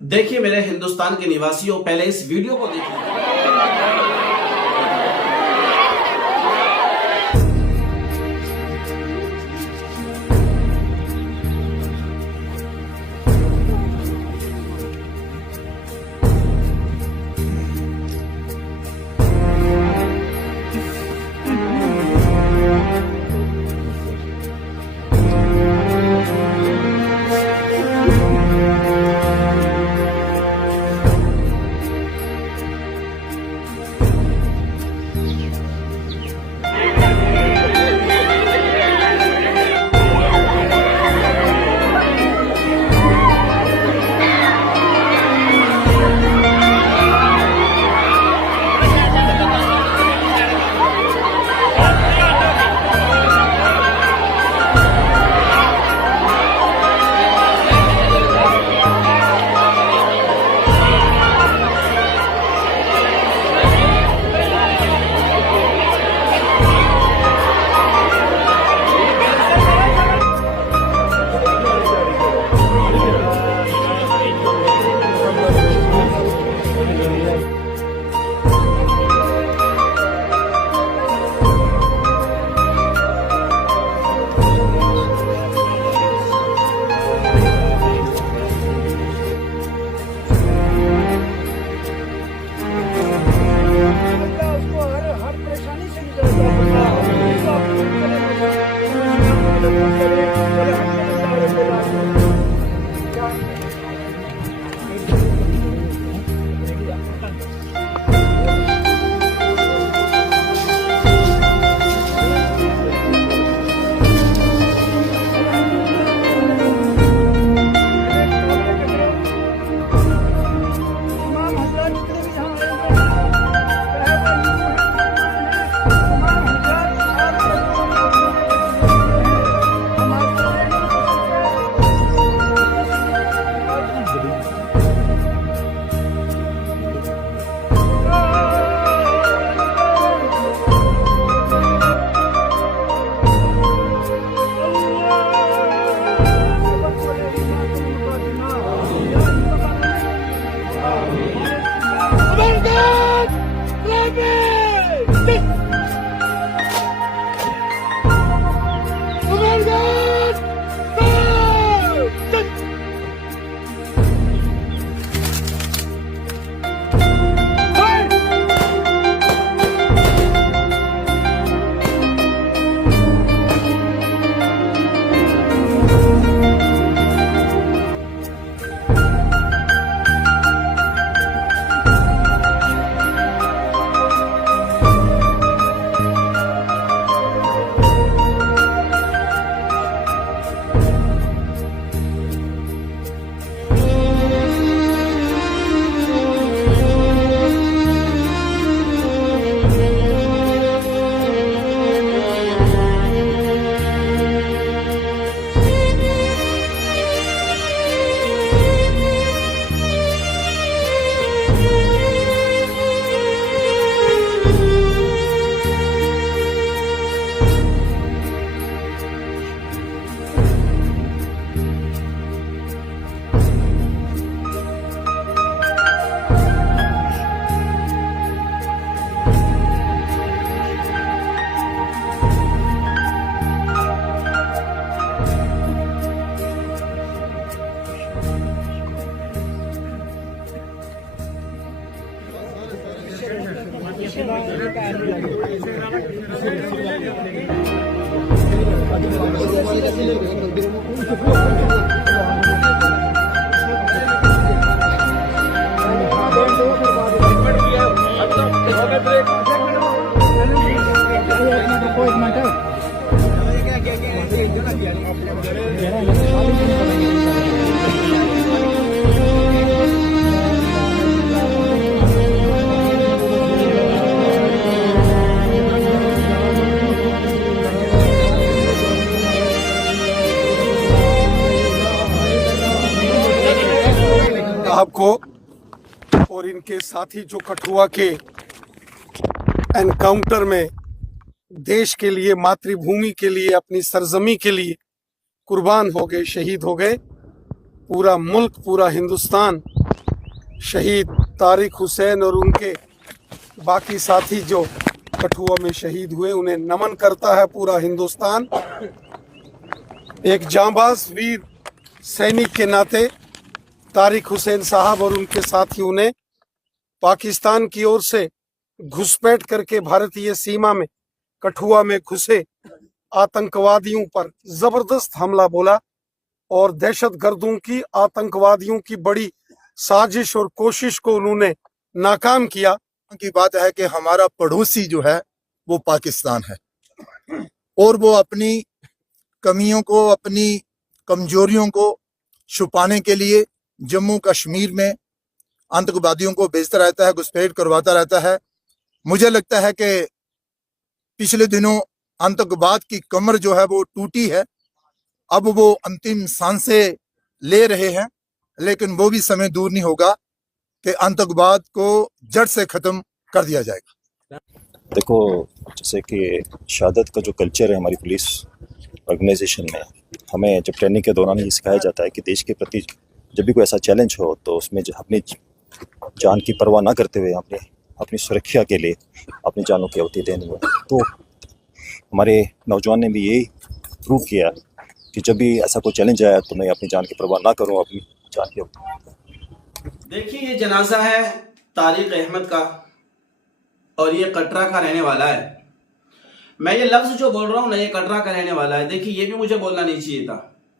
देखिए मेरे हिंदुस्तान के निवासियों, पहले इस वीडियो को देखिए। आपको और इनके साथी जो कठुआ के एनकाउंटर में देश के लिए, मातृभूमि के लिए, अपनी सरजमी के लिए कुर्बान हो गए, शहीद हो गए, पूरा मुल्क, पूरा हिंदुस्तान शहीद तारिक हुसैन और उनके बाकी साथी जो कठुआ में शहीद हुए उन्हें नमन करता है पूरा हिंदुस्तान। एक जांबाज वीर सैनिक के नाते तारिक हुसैन साहब और उनके साथियों ने पाकिस्तान की ओर से घुसपैठ करके भारतीय सीमा में कठुआ में घुसे आतंकवादियों पर जबरदस्त हमला बोला और दहशतगर्दों की, आतंकवादियों की बड़ी साजिश और कोशिश को उन्होंने नाकाम किया। की बात है कि हमारा पड़ोसी जो है वो पाकिस्तान है और वो अपनी कमियों को, अपनी कमजोरियों को छुपाने के लिए जम्मू कश्मीर में आतंकवादियों को भेजता रहता है, घुसपैठ करवाता रहता है। मुझे लगता है कि पिछले दिनों आतंकवाद की कमर जो है वो टूटी है, अब वो अंतिम सांसें ले रहे हैं, लेकिन वो भी समय दूर नहीं होगा कि आतंकवाद को जड़ से खत्म कर दिया जाएगा। देखो, जैसे कि शहादत का जो कल्चर है हमारी पुलिस ऑर्गेनाइजेशन में, हमें जब ट्रेनिंग के दौरान ये सिखाया जाता है कि देश के प्रति जब भी कोई ऐसा चैलेंज हो तो उसमें अपनी जान की परवाह ना करते हुए अपनी सुरक्षा के लिए अपनी जानों की आहुति देनी है। तो हमारे नौजवान ने भी यही प्रूव किया कि जब भी ऐसा कोई चैलेंज आया तो मैं अपनी जान की परवाह ना करूं, अपनी जान की आहुति। देखिए, ये जनाजा है तारिक अहमद का और ये कटरा का रहने वाला है। मैं ये लफ्ज जो बोल रहा हूँ ना, ये कटरा का रहने वाला है। देखिए, ये भी मुझे बोलना नहीं चाहिए था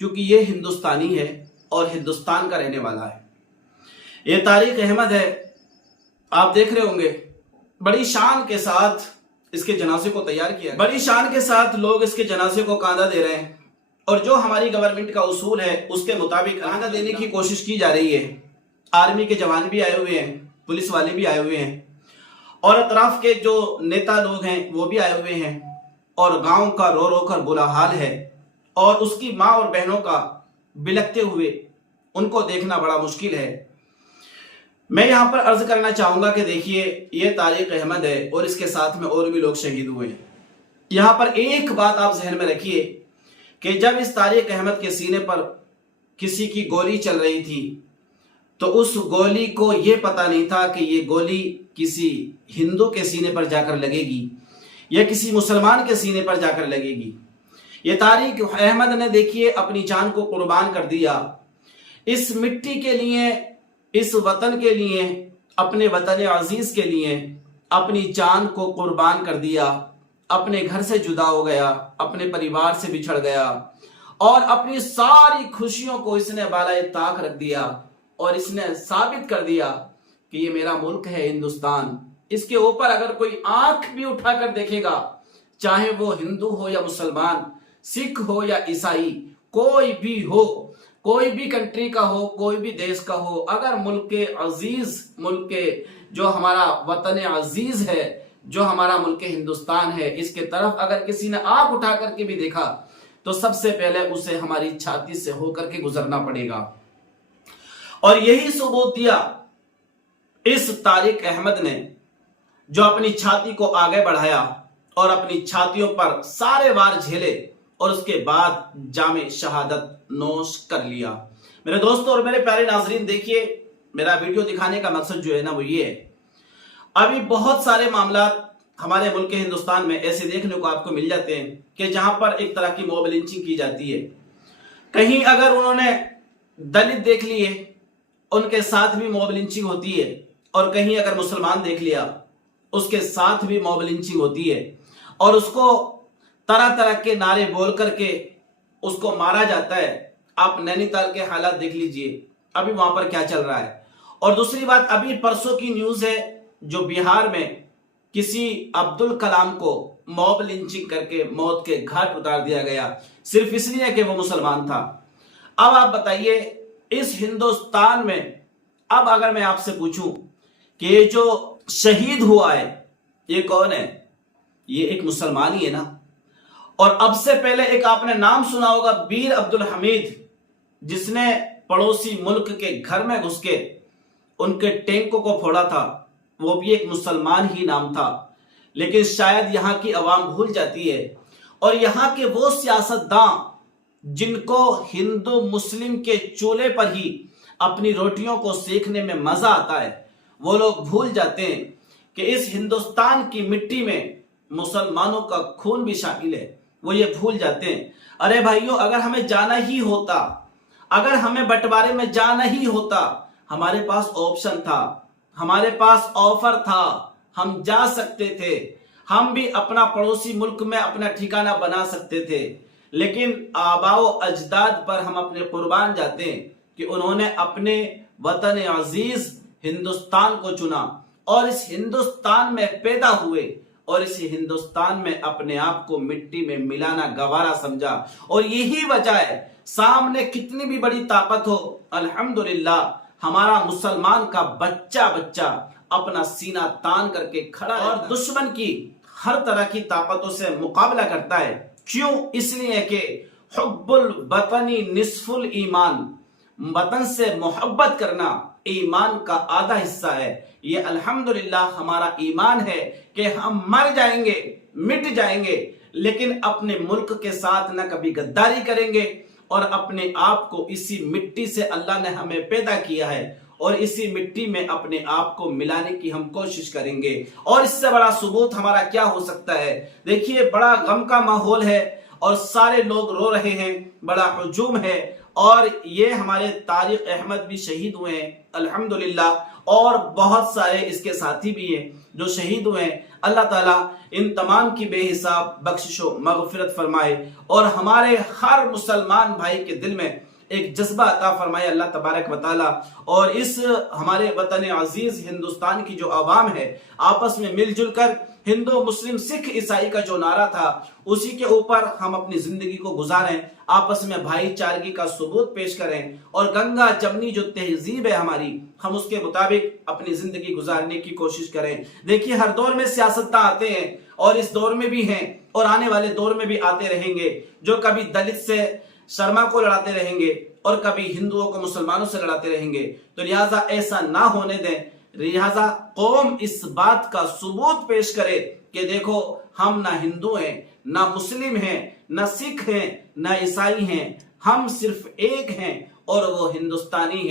क्योंकि ये हिंदुस्तानी है और हिंदुस्तान का रहने वाला है। ये तारिक अहमद है, आप देख रहे होंगे बड़ी शान के साथ इसके जनाजे को तैयार किया, बड़ी शान के साथ लोग इसके जनाजे को कांधा दे रहे हैं और जो हमारी गवर्नमेंट का उसूल है उसके मुताबिक कांधा देने की कोशिश की जा रही है। आर्मी के जवान भी आए हुए हैं, पुलिस वाले भी आए हुए हैं और अतराफ के जो नेता लोग हैं वो भी आए हुए हैं और गांव का रो रो कर बुरा हाल है और उसकी माँ और बहनों का बिलखते हुए उनको देखना बड़ा मुश्किल है। मैं यहां पर अर्ज करना चाहूंगा कि देखिए, ये तारिक अहमद है और इसके साथ में और भी लोग शहीद हुए हैं। यहां पर एक बात आप जहन में रखिए कि जब इस तारिक अहमद के सीने पर किसी की गोली चल रही थी तो उस गोली को यह पता नहीं था कि ये गोली किसी हिंदू के सीने पर जाकर लगेगी या किसी मुसलमान के सीने पर जाकर लगेगी। ये तारिक अहमद ने देखिए अपनी जान को कुर्बान कर दिया इस मिट्टी के लिए, इस वतन के लिए, अपने वतन अजीज के लिए अपनी जान को कुर्बान कर दिया। अपने घर से जुदा हो गया, अपने परिवार से बिछड़ गया और अपनी सारी खुशियों को इसने बालाए ताक रख दिया और इसने साबित कर दिया कि ये मेरा मुल्क है हिंदुस्तान। इसके ऊपर अगर कोई आंख भी उठाकर देखेगा, चाहे वो हिंदू हो या मुसलमान, सिख हो या ईसाई, कोई भी हो, कोई भी कंट्री का हो, कोई भी देश का हो, अगर मुल्क के अजीज, मुल्क के जो हमारा वतन अजीज है, जो हमारा मुल्क हिंदुस्तान है, इसके तरफ अगर किसी ने आंख उठा करके भी देखा तो सबसे पहले उसे हमारी छाती से होकर के गुजरना पड़ेगा। और यही सबूत दिया इस तारिक अहमद ने, जो अपनी छाती को आगे बढ़ाया और अपनी छातियों पर सारे वार झेले और उसके बाद जामे शहादत नोश कर लिया। मेरे दोस्तों और मेरे प्यारे नाजरीन, देखिए, मेरा वीडियो दिखाने का मकसद जो है ना वो ये है, अभी बहुत सारे मामला हमारे मुल्क के हिंदुस्तान में ऐसे देखने को आपको मिल जाते हैं कि जहां पर एक तरह की मॉब लिंचिंग की जाती है। कहीं अगर उन्होंने दलित देख लिए उनके साथ भी मॉब लिंचिंग होती है और कहीं अगर मुसलमान देख लिया उसके साथ भी मॉब लिंचिंग होती है और उसको तरह तरह के नारे बोल करके उसको मारा जाता है। आप नैनीताल के हालात देख लीजिए, अभी वहां पर क्या चल रहा है। और दूसरी बात, अभी परसों की न्यूज है जो बिहार में किसी अब्दुल कलाम को मॉब लिंचिंग करके मौत के घाट उतार दिया गया सिर्फ इसलिए कि वो मुसलमान था। अब आप बताइए, इस हिंदुस्तान में अब अगर मैं आपसे पूछूं कि ये जो शहीद हुआ है ये कौन है, ये एक मुसलमान ही है ना। और अब से पहले एक आपने नाम सुना होगा, वीर अब्दुल हमीद, जिसने पड़ोसी मुल्क के घर में घुस के उनके टैंकों को फोड़ा था, वो भी एक मुसलमान ही नाम था। लेकिन शायद यहां की आवाम भूल जाती है और यहां के वो सियासतदान जिनको हिंदू मुस्लिम के चूल्हे पर ही अपनी रोटियों को सेकने में मजा आता है, वो लोग भूल जाते हैं कि इस हिंदुस्तान की मिट्टी में मुसलमानों का खून भी शामिल है। वो ये भूल जाते हैं। अरे भाइयों, अगर हमें जाना ही होता, अगर हमें बंटवारे में जाना ही होता, हमारे पास ऑप्शन था, हमारे पास ऑफर था, हम जा सकते थे, हम भी अपना पड़ोसी मुल्क में अपना ठिकाना बना सकते थे। लेकिन आबाओ अजदाद पर हम अपने कुर्बान जाते हैं कि उन्होंने अपने वतन अजीज हिंदुस्तान को चुना और इस हिंदुस्तान में पैदा हुए और इस हिंदुस्तान में अपने आप को मिट्टी में मिलाना गवारा समझा। और यही वजह है, सामने कितनी भी बड़ी ताकत हो, अल्हम्दुलिल्लाह हमारा मुसलमान का बच्चा बच्चा अपना सीना तान करके खड़ा और दुश्मन की हर तरह की ताकतों से मुकाबला करता है। क्यों? इसलिए कि हुब्बुल वतनी निस्फुल ईमान, वतन से मोहब्बत करना ईमान का आधा हिस्सा है। ये अल्हम्दुलिल्लाह हमारा ईमान है कि हम मर जाएंगे, मिट जाएंगे, लेकिन अपने मुल्क के साथ न कभी गद्दारी करेंगे और अपने आप को इसी मिट्टी से अल्लाह ने हमें पैदा किया है और इसी मिट्टी में अपने आप को मिलाने की हम कोशिश करेंगे। और इससे बड़ा सबूत हमारा क्या हो सकता है? देखिए, बड़ा गम का माहौल है और सारे लोग रो रहे हैं, बड़ा हुजूम है और ये हमारे तारिक अहमद भी शहीद हुए हैं अल्हम्दुलिल्लाह, और बहुत सारे इसके साथी भी हैं जो शहीद हुए हैं। अल्लाह ताला इन तमाम की बेहिसाब बख्शिशो मगफिरत फरमाए और हमारे हर मुसलमान भाई के दिल में एक जज्बा अता फरमाए अल्लाह तबारक व तआला। और इस हमारे वतन अजीज हिंदुस्तान की जो आवाम है, आपस में मिलजुल कर हिंदू मुस्लिम सिख ईसाई का जो नारा था उसी के ऊपर हम अपनी जिंदगी को गुजारें, आपस में भाईचारगी का सबूत पेश करें और गंगा जमनी जो तहजीब है हमारी, हम उसके मुताबिक अपनी जिंदगी गुजारने की कोशिश करें। देखिए, हर दौर में सियासतदान आते हैं और इस दौर में भी हैं और आने वाले दौर में भी आते रहेंगे, जो कभी दलित से शर्मा को लड़ाते रहेंगे और कभी हिंदुओं को मुसलमानों से लड़ाते रहेंगे। तो लिहाजा ऐसा ना होने दें। लिहाजा कौम इस बात का सबूत पेश करे कि देखो, हम ना हिंदू हैं, ना मुस्लिम हैं, ना सिख हैं, ना ईसाई हैं, हम सिर्फ एक हैं और वो हिंदुस्तानी हैं।